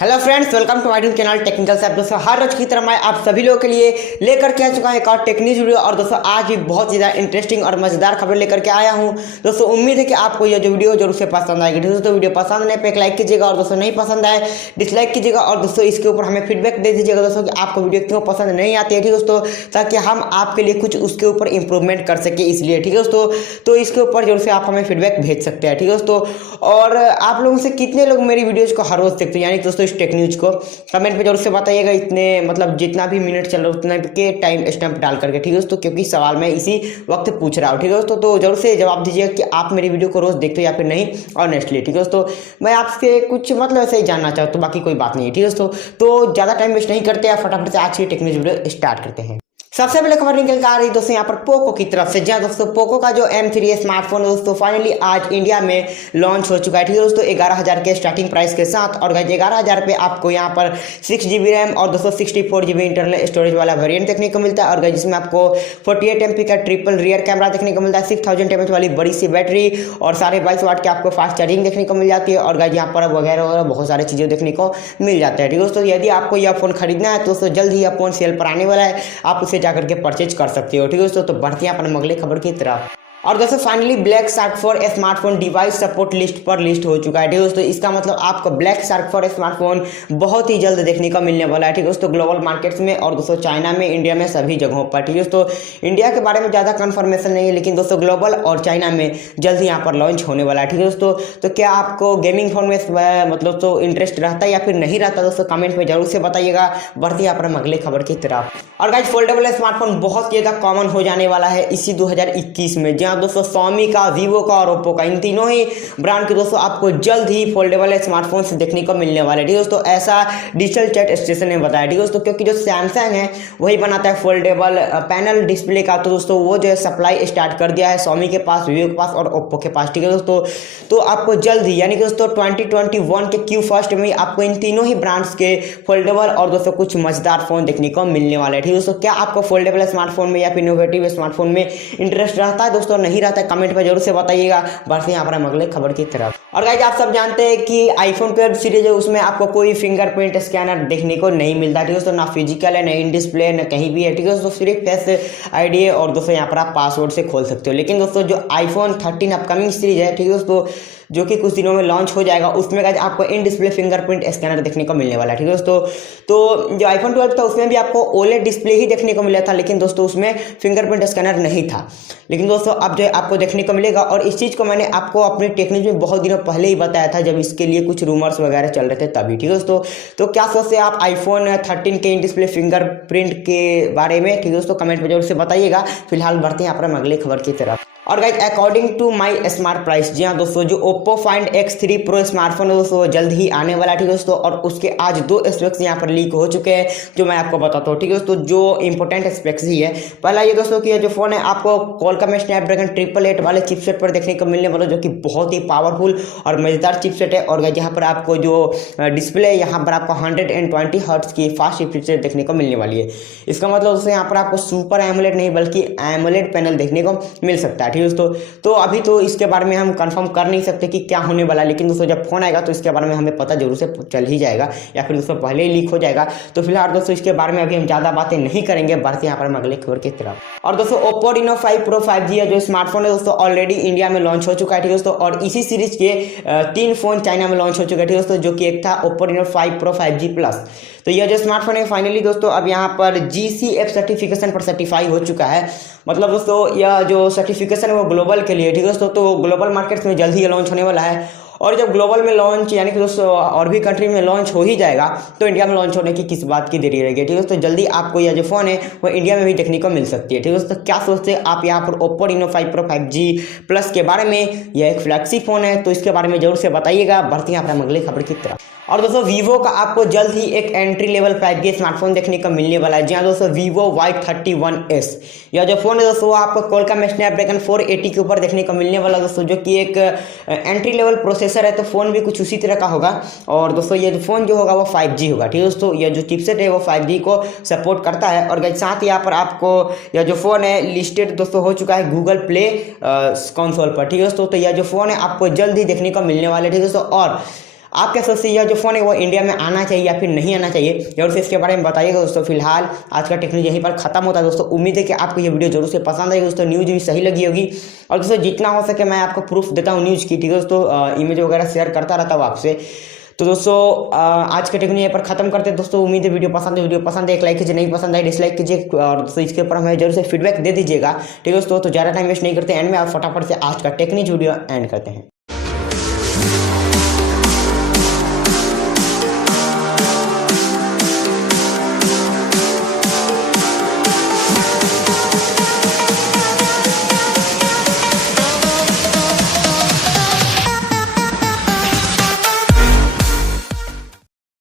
Hello friends, welcome to my YouTube channel technical Saif. दोस्तों हर रोज की तरह मैं आप सभी लोगों के लिए लेकर के आ चुका हूं एक और टेक न्यूज वीडियो। और दोस्तों आज भी बहुत ज़्यादा इंटरेस्टिंग और मजेदार खबर लेकर के आया हूं। दोस्तों उम्मीद है कि आपको यह जो वीडियो जरूर से पसंद आएगी। दोस्तों वीडियो पसंद आने पर एक लाइक कीजिएगा और दोस्तों नहीं पसंद आए डिसलाइक कीजिएगा। और दोस्तों इसके ऊपर हमें फीडबैक दे दीजिएगा दोस्तों कि आपको वीडियो क्यों पसंद नहीं आती है, ठीक है दोस्तों, ताकि हम आपके लिए कुछ उसके ऊपर इंप्रूवमेंट कर सके, इसलिए ठीक है दोस्तों। तो इसके ऊपर जरूर से आप हमें फीडबैक भेज सकते हैं, ठीक है दोस्तों। और आप लोगों से कितने लोग मेरी वीडियोज को हर रोज देखते हैं, यानी दोस्तों इस टेक न्यूज को कमेंट पे जरूर से बताइएगा। इतने मतलब जितना भी मिनट चल रहा है उतना के टाइम स्टैम्प डाल करके, ठीक है दोस्तों, क्योंकि सवाल मैं इसी वक्त पूछ रहा हूँ, ठीक है दोस्तों। तो जरूर से जवाब दीजिएगा कि आप मेरी वीडियो को रोज देखते हो या फिर नहीं, ऑनेस्टली, ठीक है दोस्तों। मैं आपसे कुछ मतलब ऐसे ही जानना चाहता हूँ, बाकी कोई बात नहीं है, ठीक है दोस्तों। तो ज़्यादा टाइम वेस्ट नहीं करते, फटाफट से आज की टेक न्यूज वीडियो स्टार्ट करते हैं। सबसे पहले खबर निकल कर आ रही दोस्तों यहाँ पर पोको की तरफ से। जहाँ दोस्तों पोको का जो M3 स्मार्टफोन दोस्तों फाइनली आज इंडिया में लॉन्च हो चुका है, ठीक है दोस्तों। 11,000 के स्टार्टिंग प्राइस के साथ। और 11,000 पे आपको यहाँ पर 6GB रैम और दोस्तों 64GB इंटरनल स्टोरेज वाला वेरिएंट देखने को मिलता है। और जिसमें आपको 48 MP का ट्रिपल रियर कैमरा देखने को मिलता है, 6000 mAh वाली बड़ी सी बैटरी और 22.5 वाट की आपको फास्ट चार्जिंग देखने को मिल जाती है। और यहाँ पर वगैरह वगैरह बहुत सारी चीज़ें देखने को मिल जाता है, ठीक है दोस्तों। यदि आपको यह फोन खरीदना है तो दोस्तों जल्द ही यह फोन सेल पर आने वाला है, आप उसे जाकर के परचेज कर सकते हो, ठीक है दोस्तों। तो बढ़ते हैं अपने अगले खबर की तरफ। और दोस्तों finally black shark for smartphone device support list पर लिस्ट हो चुका है, ठीक है दोस्तों। इसका मतलब आपको ब्लैक शार्क फॉर स्मार्टफोन बहुत ही जल्द देखने को मिलने वाला है, ठीक है दोस्तों, ग्लोबल मार्केट्स में और दोस्तों चाइना में, इंडिया में, सभी जगहों पर, ठीक है दोस्तों। इंडिया के बारे में ज़्यादा कंफर्मेशन नहीं है, लेकिन दोस्तों ग्लोबल और चाइना में जल्द ही यहाँ पर लॉन्च होने वाला है, ठीक है दोस्तों। तो क्या आपको गेमिंग फोन में मतलब तो इंटरेस्ट रहता है या फिर नहीं रहता दोस्तों, कमेंट में जरूर से बताइएगा। बढ़ते हैं अपने अगले खबर की तरफ। और गाइस फोल्डेबल स्मार्टफोन बहुत ज़्यादा कॉमन हो जाने वाला है इसी 2021 में। जहाँ दोस्तों Xiaomi का, Vivo का और OPPO का, इन तीनों ही ब्रांड के दोस्तों आपको जल्द ही फोल्डेबल स्मार्टफोन से देखने को मिलने वाले, ठीक है दोस्तों। ऐसा डिजिटल चैट स्टेशन ने बताया, ठीक है दोस्तों, क्योंकि जो सैमसंग है वही बनाता है फोल्डेबल पैनल डिस्प्ले का। तो दोस्तों वो जो है सप्लाई स्टार्ट कर दिया है Xiaomi के पास, Vivo के पास और OPPO के पास, ठीक है दोस्तों। तो आपको जल्द ही यानी कि दोस्तों 2021 के Q1 में आपको इन तीनों ही ब्रांड्स के फोल्डेबल और दोस्तों कुछ मजेदार फोन देखने को मिलने वाले हैं, ठीक है दोस्तों। क्या आपको फोल्डेबल स्मार्टफोन में या फिर इनोवेटिव स्मार्टफोन में इंटरेस्ट रहता है दोस्तों, नहीं रहता है, कमेंट में जरूर से बताइएगा। बढ़ते हैं यहाँ पर अगले खबर की तरफ। और गाइस आप सब जानते हैं कि आईफोन 12 सीरीज है, उसमें आपको कोई फिंगरप्रिंट स्कैनर देखने को नहीं मिलता, ठीक है दोस्तों। ना फिजिकल है, ना इन डिस्प्ले, ना कहीं भी है, ठीक है दोस्तों। सिर्फ फेस आईडी है और दोस्तों यहाँ पर आप पासवर्ड से खोल सकते हो। लेकिन दोस्तों जो आईफोन 13 अपकमिंग सीरीज है, ठीक है दोस्तों, जो कि कुछ दिनों में लॉन्च हो जाएगा, उसमें गाइस आपको इन डिस्प्ले फिंगरप्रिंट स्कैनर देखने को मिलने वाला है, ठीक है दोस्तों। तो जो आईफोन 12 था उसमें भी आपको OLED डिस्प्ले ही देखने को मिला था, लेकिन दोस्तों उसमें फिंगरप्रिंट स्कैनर नहीं था। लेकिन दोस्तों अब जो है आपको देखने को मिलेगा। और इस चीज़ को मैंने आपको अपनी टेक्निक में बहुत दिनों पहले ही बताया था, जब इसके लिए कुछ रूमर्स वगैरह चल रहे थे तभी, ठीक है दोस्तों। तो क्या सोचते हैं आप आईफोन 13 के इन डिस्प्ले फिंगरप्रिंट के बारे में, ठीक है दोस्तों, कमेंट में जरूर से बताइएगा। फिलहाल बढ़ते हैं अपने अगले खबर की तरफ। और guys according to my smart price, जी हाँ दोस्तों, जो Oppo find X3 pro smartphone है दोस्तों जल्द ही आने वाला है, ठीक है दोस्तों। और उसके आज 2 स्पेक्स यहाँ पर लीक हो चुके हैं, जो मैं आपको बताता हूँ, ठीक है दोस्तों, जो इंपॉर्टेंट स्पेक्स ही है। पहला ये दोस्तों कि जो फोन है आपको Qualcomm स्नैपड्रैगन 888 वाले चिपसेट पर देखने को मिलने वाला, जो कि बहुत ही पावरफुल और मजेदार चिपसेट है। और यहाँ पर आपको जो डिस्प्ले यहाँ पर आपको 120 हर्ट्ज की फास्ट चिपसेट देखने को मिलने वाली है। इसका मतलब दोस्तों यहाँ पर आपको सुपर एमोलेड नहीं बल्कि एमोलेड पैनल देखने को मिल सकता है, ठीक है दोस्तों। तो अभी तो इसके बारे में हम कंफर्म कर नहीं सकते कि क्या होने वाला है, लेकिन दोस्तों जब फोन आएगा तो इसके बारे में हमें पता जरूर से चल ही जाएगा, या फिर दोस्तों पहले ही लीक हो जाएगा। तो फिलहाल दोस्तों इसके बारे में अभी हम ज़्यादा बातें नहीं करेंगे। बढ़ते यहाँ पर अगले खबर की तरफ। और दोस्तों OPPO Reno 5 Pro 5G है, जो स्मार्टफोन है दोस्तों ऑलरेडी इंडिया में लॉन्च हो चुका है, ठीक है दोस्तों। और इसी सीरीज के 3 फोन चाइना में लॉन्च हो चुके हैं, ठीक है दोस्तों, जो कि एक था OPPO Reno 5 Pro 5G Plus। तो यह जो स्मार्टफोन है फाइनली दोस्तों अब यहाँ पर GCF सर्टिफिकेशन पर सर्टिफाई हो चुका है। मतलब दोस्तों यह जो सर्टिफिकेशन है वो ग्लोबल के लिए, ठीक है दोस्तों। तो ग्लोबल मार्केट्स में जल्द ही लॉन्च होने वाला है। और जब ग्लोबल में लॉन्च यानी कि दोस्तों और भी कंट्री में लॉन्च हो ही जाएगा, तो इंडिया में लॉन्च होने की किस बात की देरी रहेगी, ठीक है दोस्तों। जल्दी आपको यह जो फोन है वो इंडिया में भी देखने को मिल सकती है, ठीक है दोस्तों। क्या सोचते हैं आप यहाँ पर OPPO Reno 5 Pro 5G Plus के बारे में? यह एक फ्लैगशिप फोन है, तो इसके बारे में जरूर से बताइएगा। बढ़ते हैं अपने अगले खबर की तरफ। और दोस्तों Vivo का आपको जल्द ही एक एंट्री लेवल 5G स्मार्टफोन देखने को मिलने वाला है। जी हाँ दोस्तों, Vivo Y31s यह जो फोन है दोस्तों आपको Qualcomm स्नैपड्रैगन 480 के ऊपर देखने को मिलने वाला दोस्तों, जो कि एक एंट्री लेवल प्रोसेसर है। तो फोन भी कुछ उसी तरह का होगा। और दोस्तों ये फोन जो होगा वो 5G होगा, ठीक है दोस्तों। यह जो चिपसेट है वो 5G को सपोर्ट करता है। और साथ ही यहाँ पर आपको यह जो फोन है लिस्टेड दोस्तों हो चुका है गूगल प्ले कंसोल पर, ठीक है दोस्तों। तो यह जो फोन है आपको जल्द ही देखने को मिलने वाला है, ठीक है दोस्तों। और आप क्या सोचते हैं यह जो फ़ोन है वो इंडिया में आना चाहिए या फिर नहीं आना चाहिए, जरूर से इसके बारे में बताइएगा दोस्तों। फिलहाल आज का टेक्नोलॉजी यहीं पर खत्म होता है दोस्तों। उम्मीद है कि आपको ये वीडियो जरूर से पसंद आएगी दोस्तों, न्यूज़ भी सही लगी होगी। और दोस्तों जितना हो सके मैं आपको प्रूफ देता हूँ न्यूज़ की, ठीक है दोस्तों, इमेज वगैरह शेयर करता रहता हूँ आपसे। तो दोस्तों आज के टेक्नोलॉजी यहाँ पर खत्म करते हैं दोस्तों। उम्मीद है वीडियो पसंद है एक लाइक कीजिए, नहीं पसंद है डिसलाइक कीजिए, और दोस्तों इसके ऊपर हमें जरूर से फीडबैक दे दीजिएगा, ठीक है दोस्तों। तो ज़्यादा टाइम वेस्ट नहीं करते, एंड में आप फटाफट से आज का टेक्नोलॉजी वीडियो एंड करते हैं।